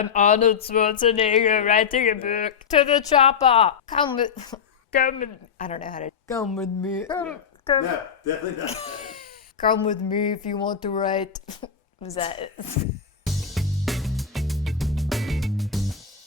I'm Arnold Schwarzenegger writing a book. To the chopper. Come with, I don't know how to, come with me. No, definitely not. Come with me if you want to write. Was that it?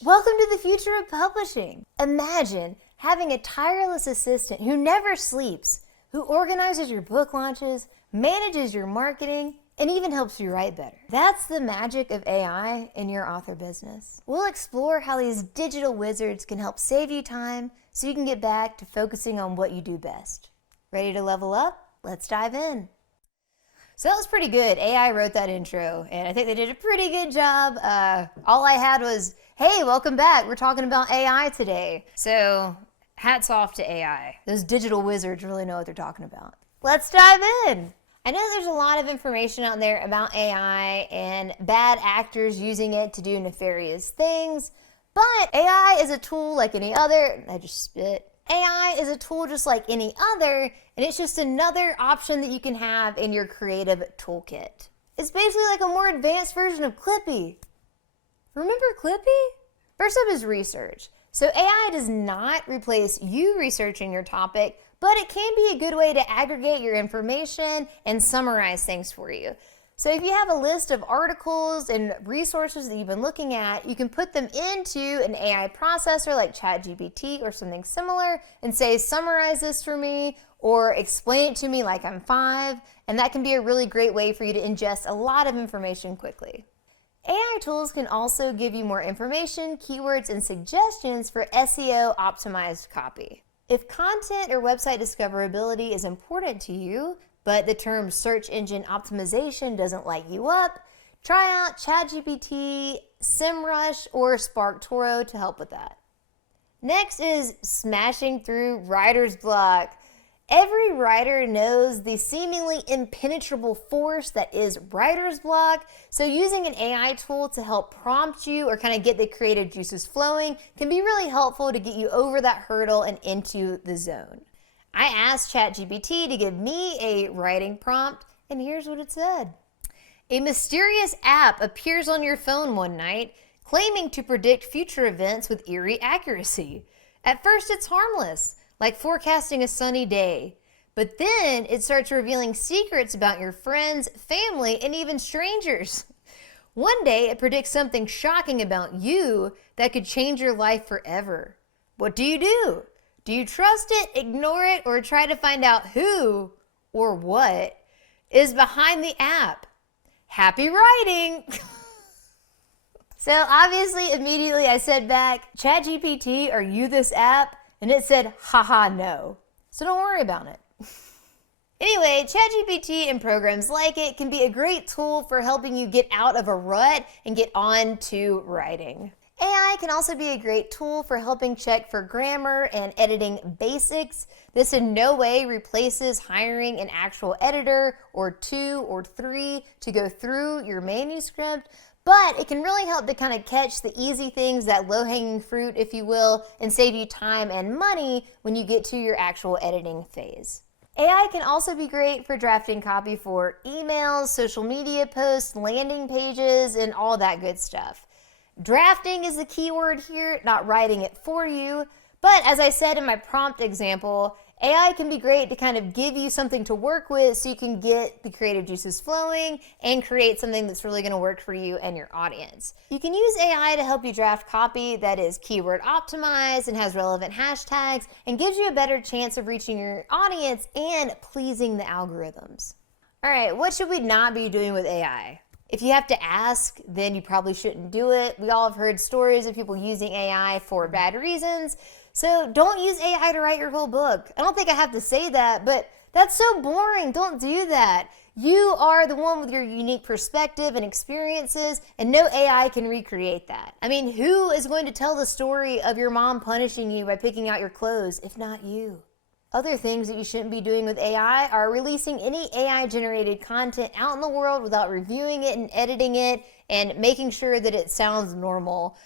Welcome to the future of publishing. Imagine having a tireless assistant who never sleeps, who organizes your book launches, manages your marketing, and even helps you write better. That's the magic of AI in your author business. We'll explore how these digital wizards can help save you time so you can get back to focusing on what you do best. Ready to level up? Let's dive in. So that was pretty good. AI wrote that intro, and I think they did a pretty good job. All I had was, hey, welcome back. We're talking about AI today. So hats off to AI. Those digital wizards really know what they're talking about. Let's dive in. I know there's a lot of information out there about AI and bad actors using it to do nefarious things, but AI is a tool like any other. I just spit. AI is a tool just like any other, and it's just another option that you can have in your creative toolkit. It's basically like a more advanced version of Clippy. Remember Clippy? First up is research. So AI does not replace you researching your topic, but it can be a good way to aggregate your information and summarize things for you. So if you have a list of articles and resources that you've been looking at, you can put them into an AI processor like ChatGPT or something similar and say, summarize this for me or explain it to me like I'm 5. And that can be a really great way for you to ingest a lot of information quickly. AI tools can also give you more information, keywords, and suggestions for SEO optimized copy. If content or website discoverability is important to you, but the term search engine optimization doesn't light you up, try out ChatGPT, SEMrush, or SparkToro to help with that. Next is smashing through writer's block. Every writer knows the seemingly impenetrable force that is writer's block, so using an AI tool to help prompt you or kind of get the creative juices flowing can be really helpful to get you over that hurdle and into the zone. I asked ChatGPT to give me a writing prompt, and here's what it said. A mysterious app appears on your phone one night, claiming to predict future events with eerie accuracy. At first, it's harmless, like forecasting a sunny day. But then it starts revealing secrets about your friends, family, and even strangers. One day, it predicts something shocking about you that could change your life forever. What do? Do you trust it, ignore it, or try to find out who or what is behind the app? Happy writing! So obviously, immediately I said back, ChatGPT, are you this app? And it said, haha, no. So don't worry about it. Anyway, ChatGPT and programs like it can be a great tool for helping you get out of a rut and get on to writing. AI can also be a great tool for helping check for grammar and editing basics. This in no way replaces hiring an actual editor or 2 or 3 to go through your manuscript, but it can really help to kind of catch the easy things, that low-hanging fruit, if you will, and save you time and money when you get to your actual editing phase. AI can also be great for drafting copy for emails, social media posts, landing pages, and all that good stuff. Drafting is the key word here, not writing it for you. But as I said in my prompt example, AI can be great to kind of give you something to work with so you can get the creative juices flowing and create something that's really going to work for you and your audience. You can use AI to help you draft copy that is keyword optimized and has relevant hashtags and gives you a better chance of reaching your audience and pleasing the algorithms. All right, what should we not be doing with AI? If you have to ask, then you probably shouldn't do it. We all have heard stories of people using AI for bad reasons. So don't use AI to write your whole book. I don't think I have to say that, but that's so boring. Don't do that. You are the one with your unique perspective and experiences, and no AI can recreate that. I mean, who is going to tell the story of your mom punishing you by picking out your clothes, if not you? Other things that you shouldn't be doing with AI are releasing any AI-generated content out in the world without reviewing it and editing it and making sure that it sounds normal.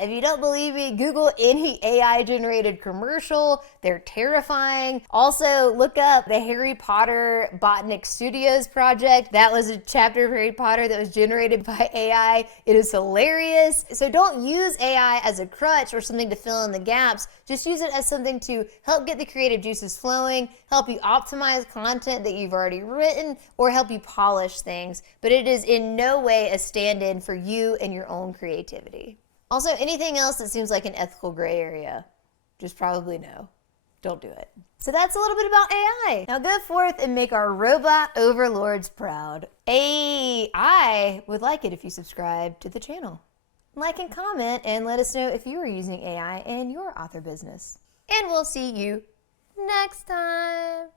If you don't believe me, Google any AI-generated commercial. They're terrifying. Also, look up the Harry Potter Botanic Studios project. That was a chapter of Harry Potter that was generated by AI. It is hilarious. So don't use AI as a crutch or something to fill in the gaps. Just use it as something to help get the creative juices flowing, help you optimize content that you've already written, or help you polish things. But it is in no way a stand-in for you and your own creativity. Also, anything else that seems like an ethical gray area, just probably no. Don't do it. So that's a little bit about AI. Now go forth and make our robot overlords proud. I would like it if you subscribe to the channel. Like and comment and let us know if you are using AI in your author business. And we'll see you next time.